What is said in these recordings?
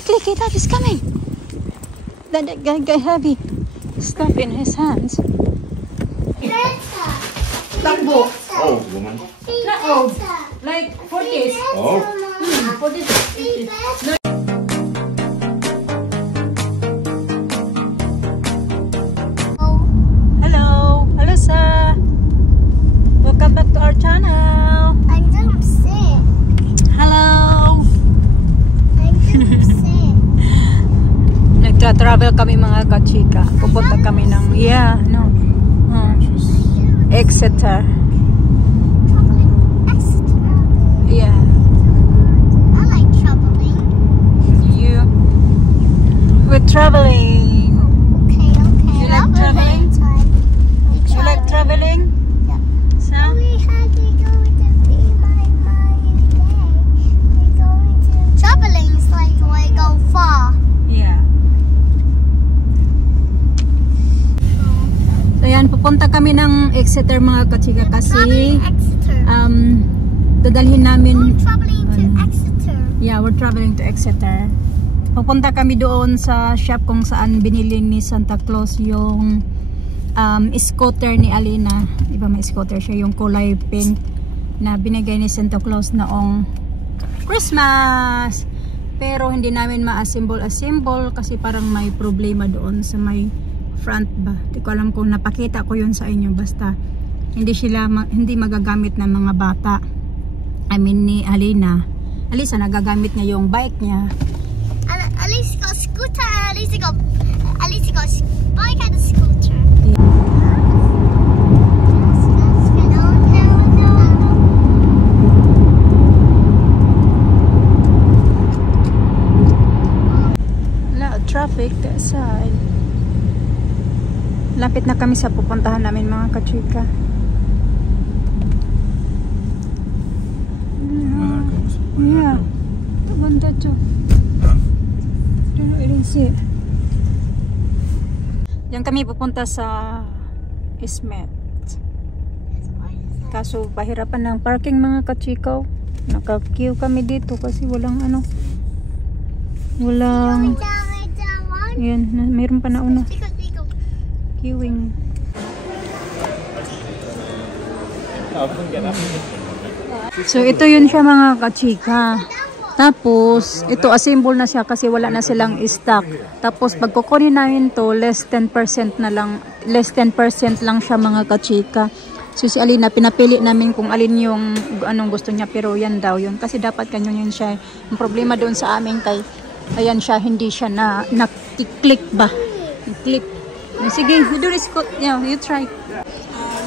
quickly, Caleb is coming. That guy got heavy stuff in his hands. Takbo. Oh, woman. Not old. Like 40s. Oh. 40s. 50s. No. Hello, Alyssa. Welcome back to our channel. I don't sit. Hello. I don't sit. Nagtra-travel kami mga kachika. Pupunta kami ng, Exeter. Yeah. I like traveling. We're traveling. Okay. You like traveling? You like traveling? Yeah. So? We had to go to be my mind day. We're going to traveling is like we go far. Yeah. So yan, pupunta kami ng Exeter mga kachika kasi Traveling Exeter. dadalhin namin. We're traveling to Exeter. Yeah, we're traveling to Exeter. Pupunta kami doon sa shop kung saan binili ni Santa Claus yung scooter ni Alina. Diba may scooter siya, yung kulay pink na binigay ni Santa Claus noong Christmas. Pero hindi namin ma-assemble kasi parang may problema doon sa may front ba. Hindi ko alam kung napakita ko yun sa inyo. Basta hindi magagamit ng mga bata. I mean ni Alina. Alisa nagagamit niya yung bike niya. At least got a scooter. At least got bike and a scooter. Traffic that side. Lapit na kami sa pupuntahan namin mga kachika. Yeah. Ganda to. I didn't see it. Diyan kami pupunta sa Ismet. Kaso pahirapan ng parking mga kachikaw. Naka-queue kami dito kasi walang walang yan, mayroon pa na una queuing. So ito yun siya mga kachika. Tapos ito assemble na siya kasi wala na silang stock. Tapos pag kukunin namin to less 10% lang siya mga kachika. So si Alina pinapili namin kung alin yung anong gusto niya, pero yan daw yun kasi dapat ganyan yun siya. Ang problema doon sa amin kay ayan siya, hindi siya na-click ba? Click. Sige, you do this. Yeah, you try.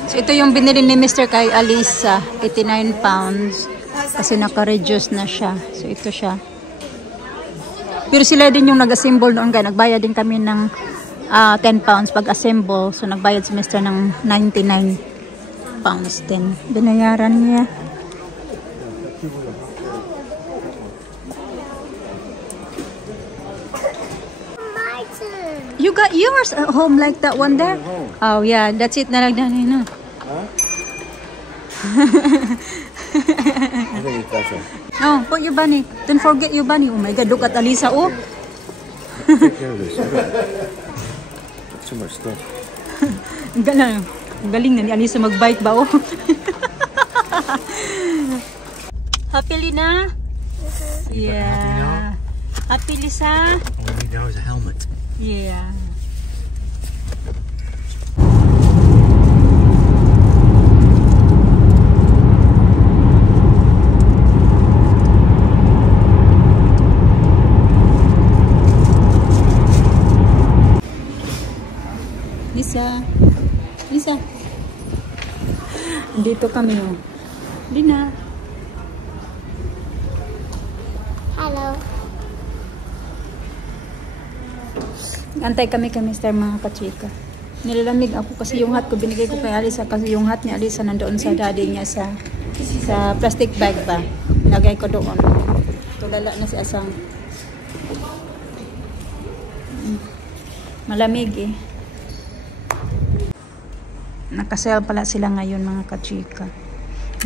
So ito yung binili ni Mr. kay Alisa, 89 pounds. Kasi naka-reduce na siya. So ito siya. Pero sila din yung nag-assemble noon kaya nagbayad din kami ng 10 pounds pag-assemble. So nagbayad si Mr. ng 99 pounds din. Binayaran niya. You got yours at home like that one there? Oh yeah, that's it. Nalagdan na. Oh, put your bunny. Don't forget your bunny. Oh my God, look at Alisa. Oh. Take care of this. Too much stuff. Galing na ni Alisa mag-bike ba? Oh. Happy Lina? Yeah. Happy Lisa? All I need now is a helmet. Yeah. Lisa. Dito kami oh. Lina. Hello. Antay kami Mr. mga kachika. Nilalamig ako kasi yung hat ko binigay ko kay Alisa kasi yung hat ni Alisa nandoon sa daddy niya sa plastic bag ba. Lagay ko doon. Tulala na si Asang. Malamig eh. Nakasale pala sila ngayon mga kachika.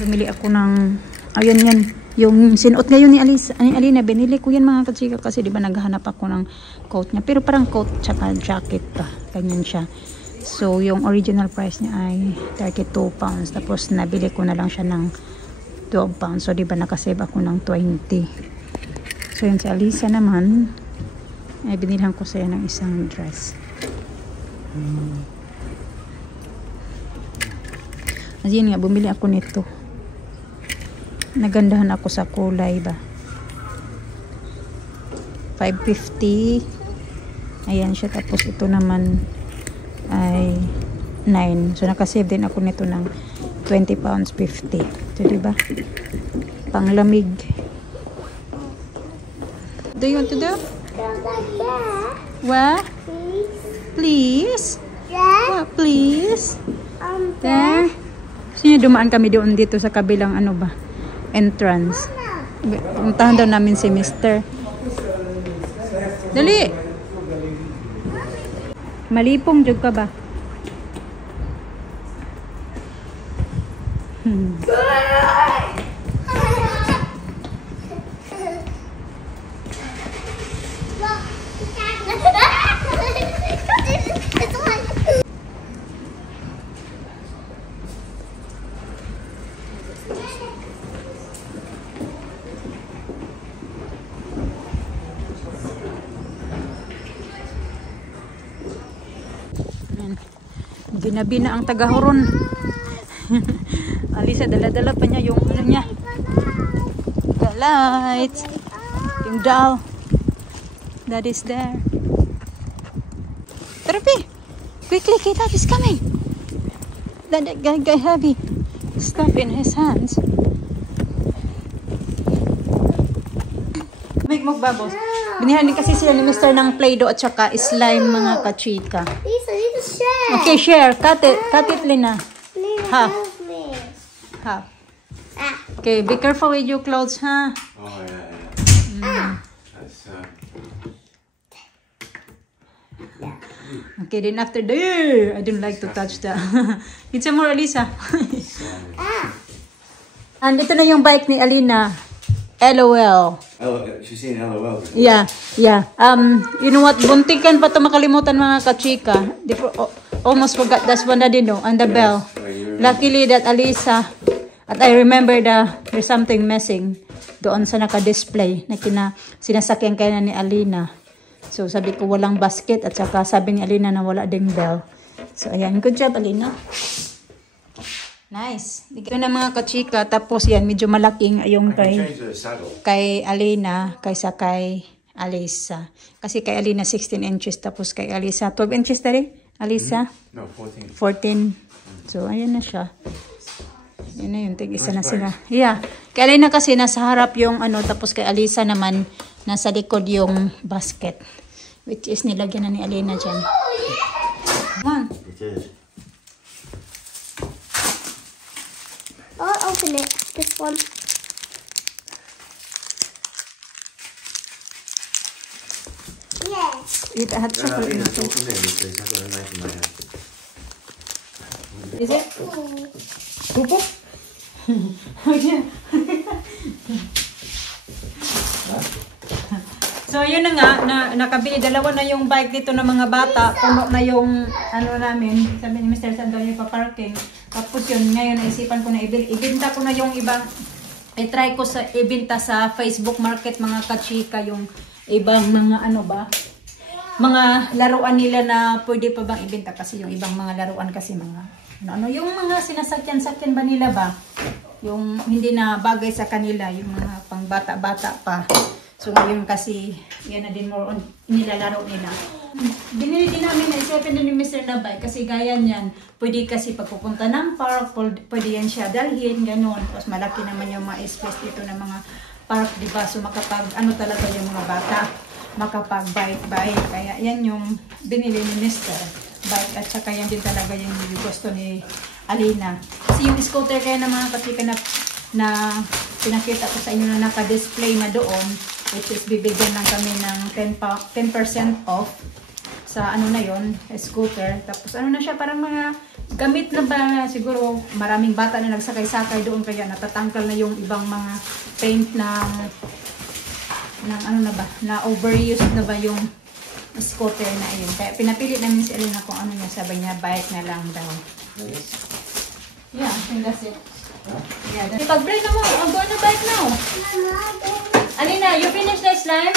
Bumili ako ng ayun yan. Yung sinuot ngayon ni Alina, binili ko yan mga kachika kasi di ba naghahanap ako ng coat niya. Pero parang coat tsaka jacket pa. Ganyan siya. So, yung original price niya ay 32 pounds. Tapos, nabili ko na lang siya ng 12 pounds. So, di ba nakasave ako ng 20. So, yun si Alisa naman, ay binilhan ko siya ng isang dress. As yun nga, bumili ako nito. Nagandahan ako sa kulay ba. 550. Ayan siya. Tapos ito naman ay 9. So nakasave din ako nito ng 20 pounds 50. So diba? Panglamig. Do you want to do? What? Please? What, please? There. Gusto niya dumaan kami doon dito sa kabilang ano ba? Entrance. Puntahan daw namin si Mr. Dali! Malipong jug ka ba? Ginabi na ang tagahuron. Alisa, dala-dala pa niya yung ano niya. The lights. Yung doll. That is there. Therapy. Quickly, K-Dad is coming. That guy heavy stuff in his hands. Make mo bubbles. Binihan din kasi sila ni Mr. ng Play-Doh at saka slime mga kachika. Okay, share. Cut it, Lina. Half. Half. Okay, be careful with your clothes, huh? Oh, yeah. That's, Okay, then after there, I don't like to touch that. It's more, Alisa. And ito na yung bike ni Alina. LOL. Oh, she's saying LOL. Yeah. You know what? Buntikan pa ito makalimutan mga kachika. Almost forgot that's one na din, no? And the bell. Luckily that Alisa, at I remember there's something missing doon sa naka-display na sinasakyan kaya ni Alina. So sabi ko walang basket at saka sabi ni Alina na wala ding bell. So ayan, good job Alina. Nice. Ito na mga kachika. Tapos yan, medyo malaking yung kay Alina kaysa kay Alisa. Kasi kay Alina 16 inches tapos kay Alisa 12 inches tadi? Alisa? No, 14. 14. So ayan na siya. Yun na yun. Tig-isa na sila. Yeah. Kay Alina kasi nasa harap yung ano tapos kay Alisa naman nasa likod yung basket. Which is nilagyan na ni Alina dyan. Come on. It is. I'll open it. This one. Yes. Eat a hot chocolate. Lina, don't come in because I've got a knife in my hand. Is it? Pupo? So yun na nga, nakabili dalawa na yung bike dito ng mga bata, puno na yung ano namin, sabi ni Mr. Sandoy pa-parking. Tapos yun, ngayon naisipan ko na ibenta ko na yung ibang, i-try ko sa ibenta sa Facebook Market mga kachika yung ibang mga ano ba, mga laruan nila na pwede pa bang ibenta kasi yung ibang mga laruan kasi mga ano yung mga sinasakyan-sakyan ba nila ba, yung hindi na bagay sa kanila, yung mga pang bata-bata pa. So ngayon kasi, yan na din more on nilalaro nila. Binili din namin na isipin din ni Mr. na bike kasi gaya niyan. Pwede kasi pagpupunta ng park, pwede yan siya dalhin, gano'n. Tapos malaki naman yung mga space dito ng mga park, diba? So makapag, ano talaga yung mga bata, makapag-bike. Kaya yan yung binili ni Mr. Bike at saka yan din talaga yung gusto ni Alina. Kasi yung scooter kaya ng mga katika na pinakita ko sa inyo na naka-display na doon, which is bibigyan lang kami ng 10% off sa ano na yon, scooter. Tapos ano na siya, parang mga gamit na ba siguro maraming bata na nagsakay-sakay doon kaya natatanggal na yung ibang mga paint na ano na ba, na overused na ba yung scooter na yun. Kaya pinapili namin si Alina kung ano niya, sabi niya bike na lang daw. Yeah, I think that's it. Yeah, pag-break na mo, I'm going to bike now. Alina, you finish the slime?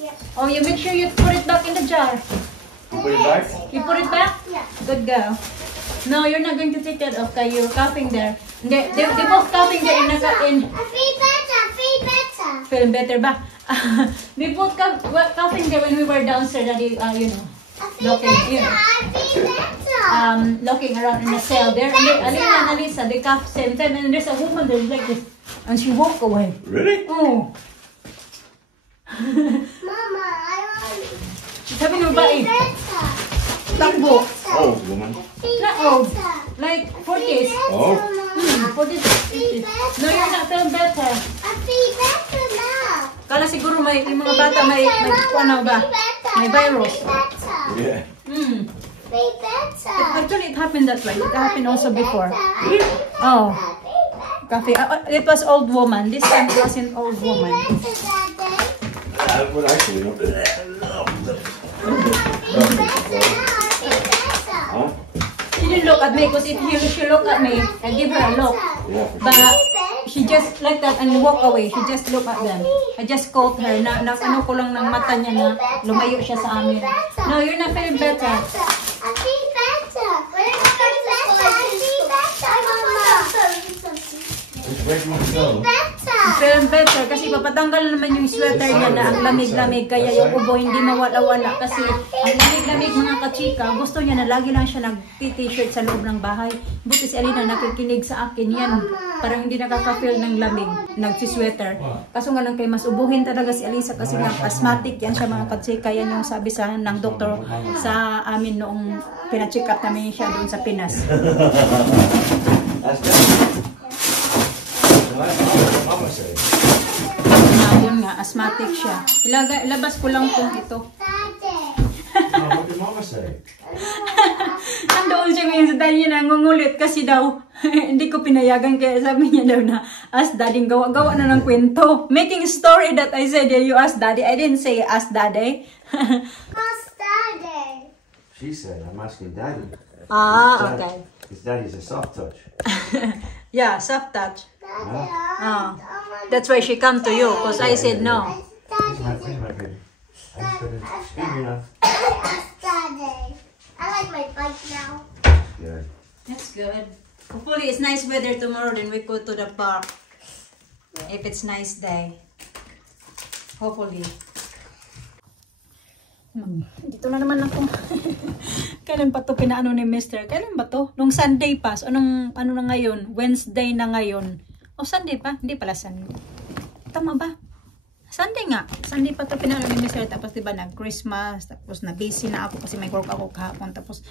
Yes. Oh, you make sure you put it back in the jar. You put it back? You put it back? Yeah. Good girl. No, you're not going to take that off. Okay, you're coughing there. They both coughing there in. I feel better. Feel better ba? They both coughing there when we were downstairs. You know. Looking around in the cell there. And then Alina and Alisa, they cough same time. And there's a woman there like this. And she walked away. Really? Oh. Mama, I want Sabi ng babae, better. takbo. Old woman. Not old. Like 40s. Oh. 40s. 50s. No, you're not feeling better. I feel better now. Kala siguro may yung mga bata may ano ba? May virus. Yeah. Hmm. Feel better. Actually, it happened that way. It happened also before. Oh. Coffee. It was old woman. This time it wasn't old woman. Well, actually, no. Huh? She didn't look at me because if she looked at me, I give her a look. Yeah. But she just like that and walk away. She just looked at them. I just called her. Na ano ko lang ng mata niya na lumayo siya sa amin. No, you're not feeling better. I feel better. Feeling better kasi papatanggal naman yung sweater niya na ang lamig-lamig kaya yung ubo hindi mawala-wala kasi ang lamig-lamig mga kachika gusto niya na lagi lang siya nag-t-shirt sa loob ng bahay. Buti si Alina nakikinig sa akin yan, parang hindi nakaka-feel ng lamig, nag-sweater. Kaso nga lang kay mas ubuhin talaga si Alisa kasi nga asthmatic yan siya mga kachika, yan yung sabi sa ng doktor sa amin noong pina-check up namin siya doon sa Pinas. That's good. Mama said. Yun nga, asthmatic siya. Ilabas ko lang kung ito. What did Mama say? Nandoon siya ngayon sa daddy niya nangungulit kasi daw hindi ko pinayagan kaya sabi niya daw na ask daddy, gawa-gawa na ng kwento. Making story that I said yeah, you ask daddy. I didn't say ask daddy. Ask Daddy. She said, I'm asking Daddy. Okay. Because Daddy's a soft touch. Yeah, soft touch. Daddy, That's why she come to you because I said no. Where's my baby? I just got to speak enough. Ask Daddy. I like my bike now. Yeah. That's good. Hopefully it's nice weather tomorrow then we go to the park. If it's nice day. Hopefully. Dito na naman ako. Kailan pa to pinaano ni Mr. Kailan ba to? Nung Sunday pa. So, ano na ngayon? Wednesday na ngayon. O Sunday pa? Hindi pala Sunday. Tama ba? Sunday nga. Sunday pa to pinaano ni Mr. Tapos diba nag-Christmas. Tapos na-busy na ako kasi may work ako kahapon. Tapos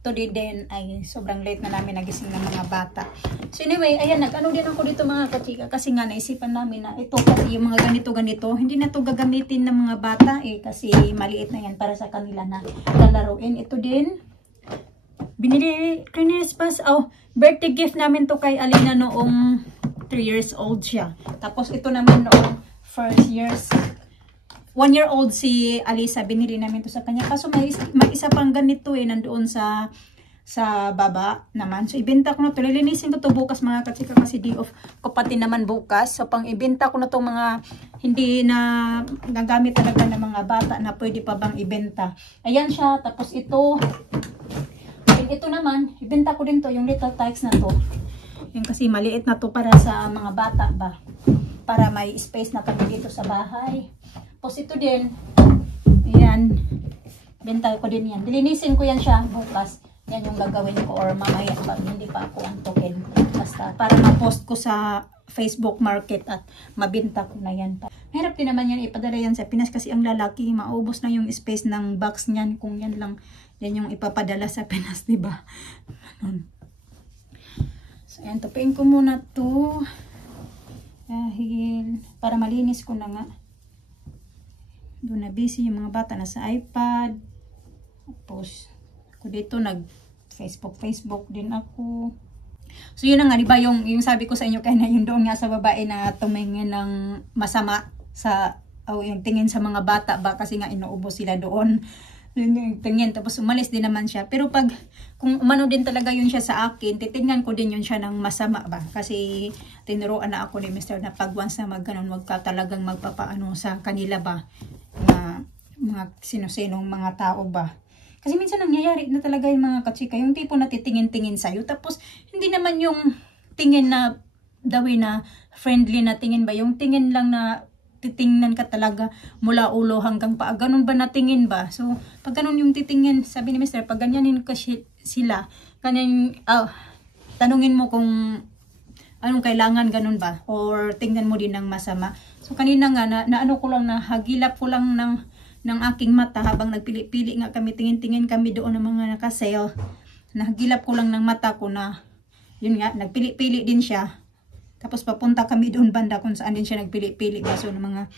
today din ay sobrang late na namin nagising ng mga bata. So anyway, ayan, nag-ano din ako dito mga kachika. Kasi nga naisipan namin na ito kasi yung mga ganito-ganito. Hindi na to gagamitin ng mga bata kasi maliit na yan para sa kanila na lalaruin. Ito din. Binili, birthday gift namin to kay Alina noong 3 years old siya. Tapos ito naman noong 1 year old si Alisa, binili namin to sa kanya. Kaso may isa pang ganito nandoon sa baba naman. So ibenta ko na to. Lilinisin ko to bukas mga kachika kasi day off ko pati naman bukas. So pang ibenta ko na tong mga hindi na nagamit talaga ng mga bata na pwede pa bang ibenta. Ayan siya. Tapos ito naman, ibenta ko din to, yung little tykes na to. Yung kasi maliit na to para sa mga bata ba. Para may space na kami dito sa bahay. Tapos ito din, ayan, benta ko din yan. Dilinisin ko yan siya bukas. Yan yung gagawin ko or mamaya pag hindi pa ako antukin. Basta para ma-post ko sa Facebook Market at mabenta ko na yan. Mahirap din naman yan ipadala yan sa Pinas kasi ang lalaki, maubos na yung space ng box niyan kung yan lang. Yan yung ipapadala sa Pinas, diba? So, ayan, tupiin ko muna to. Dahil, para malinis ko na nga. Doon na busy yung mga bata na sa iPad. Tapos, ako dito Facebook din ako. So yun na nga, di ba yung sabi ko sa inyo kanina, yung doon nga sa babae na tumingin ng masama sa, yung tingin sa mga bata ba, kasi nga inuubos sila doon. Tingin, tapos umalis din naman siya. Pero kung umano din talaga yun siya sa akin, titingnan ko din yun siya ng masama ba. Kasi tinuruan na ako ni Mr. na pag once na magganon, wag ka talagang magpapaano sa kanila ba, na mga sino-sinong mga tao ba. Kasi minsan nangyayari na talaga yung mga kachika, yung tipo na titingin-tingin sa'yo, tapos hindi naman yung tingin na dawi na friendly na tingin ba, yung tingin lang na titingnan ka talaga mula ulo hanggang paa. Ganun ba natingin ba? So, pag ganun yung titingin, sabi ni Mr., pag ganyanin ka sila, ganyan, tanungin mo kung anong kailangan, ganun ba? Or tingnan mo din ng masama. So, kanina nga, na ano ko lang, na hagilap ko lang ng aking mata habang nagpili-pili nga kami, tingin-tingin kami doon ng mga nakasale. Nahagilap ko lang ng mata ko na, yun nga, nagpili-pili din siya. Tapos papunta kami doon banda kung saan din siya nagpili-pili kaso ng mga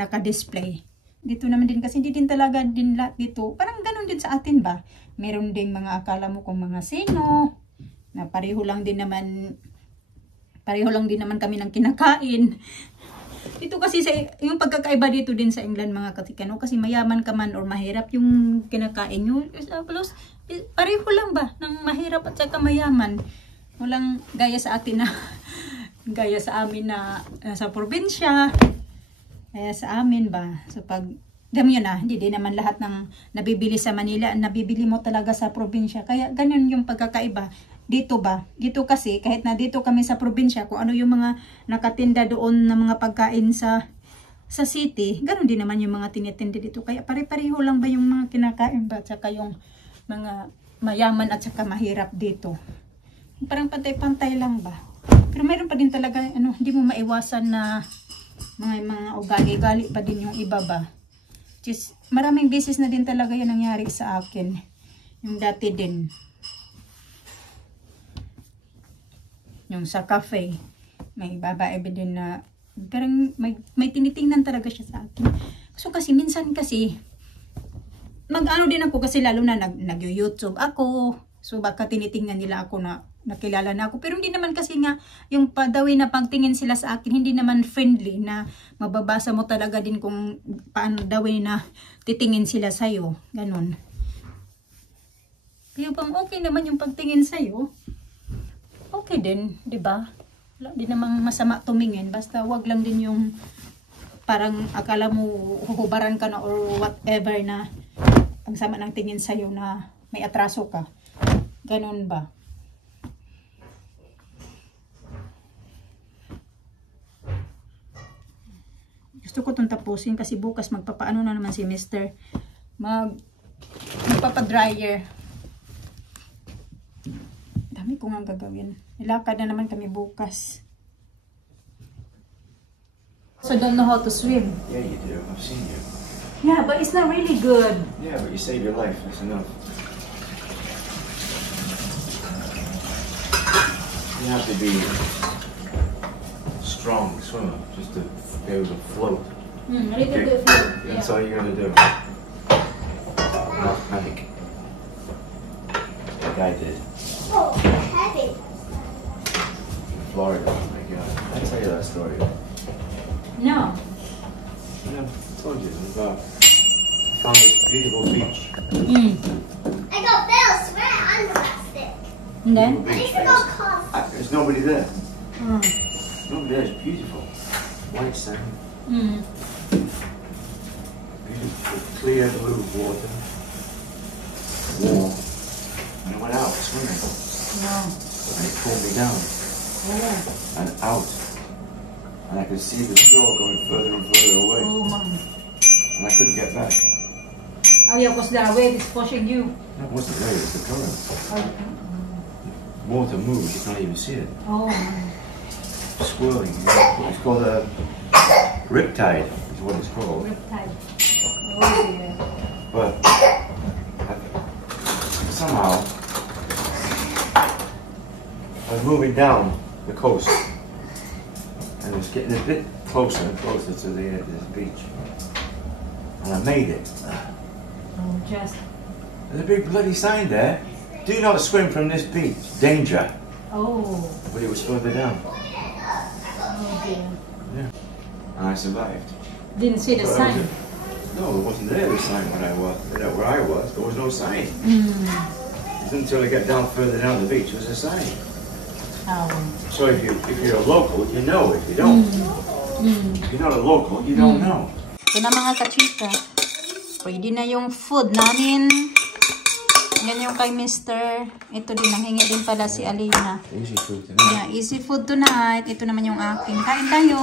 naka-display. Dito naman din kasi hindi din talaga din lahat dito. Parang ganun din sa atin ba? Meron ding mga akala mo kung mga sino na pareho lang din naman kami ng kinakain. Dito kasi yung pagkakaiba dito din sa England mga katikano, kasi mayaman ka man or mahirap yung kinakain nyo. Plus, pareho lang ba ng mahirap at saka mayaman. Walang gaya sa atin na gaya sa amin na sa probinsya, kaya sa amin ba, so pag dami yun hindi din naman lahat ng nabibili sa Manila, nabibili mo talaga sa probinsya, kaya ganyan yung pagkakaiba. Dito ba, dito kasi kahit na dito kami sa probinsya, kung ano yung mga nakatinda doon na mga pagkain sa city, ganun din naman yung mga tinitinda dito, kaya pare-pareho lang ba yung mga kinakain ba, tsaka yung mga mayaman at saka mahirap dito, parang pantay-pantay lang ba. Pero mayroon pa din talaga, hindi mo maiwasan na mga ugali-gali pa din yung iba ba. Just, maraming beses na din talaga yan nangyari sa akin. Yung dati din. Yung sa cafe, may babae din na, parang may tinitingnan talaga siya sa akin. So kasi, minsan kasi, mag-ano din ako kasi lalo na nag-YouTube ako. So baka tinitingnan nila ako na nakilala na ako. Pero hindi naman kasi nga yung padawi na pagtingin sila sa akin, hindi naman friendly na mababasa mo talaga din kung paano dawi na titingin sila sa'yo. Ganon. Pero pang okay naman yung pagtingin sa'yo, okay din, di ba? Wala din namang masama tumingin. Basta wag lang din yung parang akala mo huhubaran ka na or whatever na ang sama ng tingin sa'yo na may atraso ka. Ganon ba? Gusto ko itong tapusin kasi bukas magpapaano na naman si Mr. Magpapadryer. Dami ko nga gagawin. Ilakad na naman kami bukas. So don't know how to swim. Yeah, you do. I've seen you. Yeah, but it's not really good. Yeah, but you saved your life. That's enough. You have to be a strong swimmer just to be able to float. A little bit float. That's all you're gonna do. Not panic. Like I did. Oh, heavy. In Florida. Oh my God. I tell you that story. No. Yeah, I told you. I found this beautiful beach. I got Bill's sweat on plastic. And then? At least I got cost. There's nobody there. Nobody there. It's beautiful. White sand. Beautiful, clear blue water. Warm. And I went out swimming. Wow. And it pulled me down. Oh. And out. And I could see the shore going further and further away. Oh man. And I couldn't get back. Oh yeah, because the wave is pushing you. No, it wasn't the wave, it was the current. Water moves, you can't even see it. Oh man. Swirling. It's called a riptide, is what it's called. Riptide. Oh dear. But somehow I was moving down the coast and it was getting a bit closer and closer to the beach. And I made it. Oh, just. There's a big bloody sign there. do not swim from this beach. Danger. Oh. But it was further down. Oh dear. Yeah. And I survived. Didn't see the But I sign. No, it wasn't there, the sign when I was, where I was. There was no sign. Mm. It wasn't until I got down further down the beach was a sign. Oh. So if you're a local, you know. If you don't, if you're not a local, you don't know. Ito na mga kachika. Pwede na yung food namin. Yan yung kay Mr. Ito din, nanghingi din pala si Alina. Easy food tonight. Yeah, easy food tonight. Ito naman yung aking. Kain tayo.